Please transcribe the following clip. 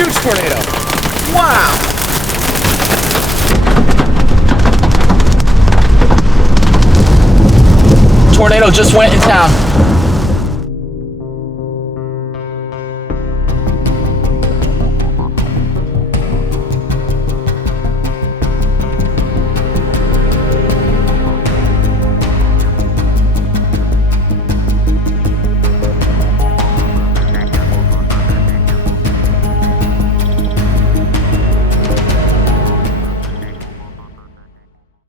Huge tornado. Wow. Tornado just went in town.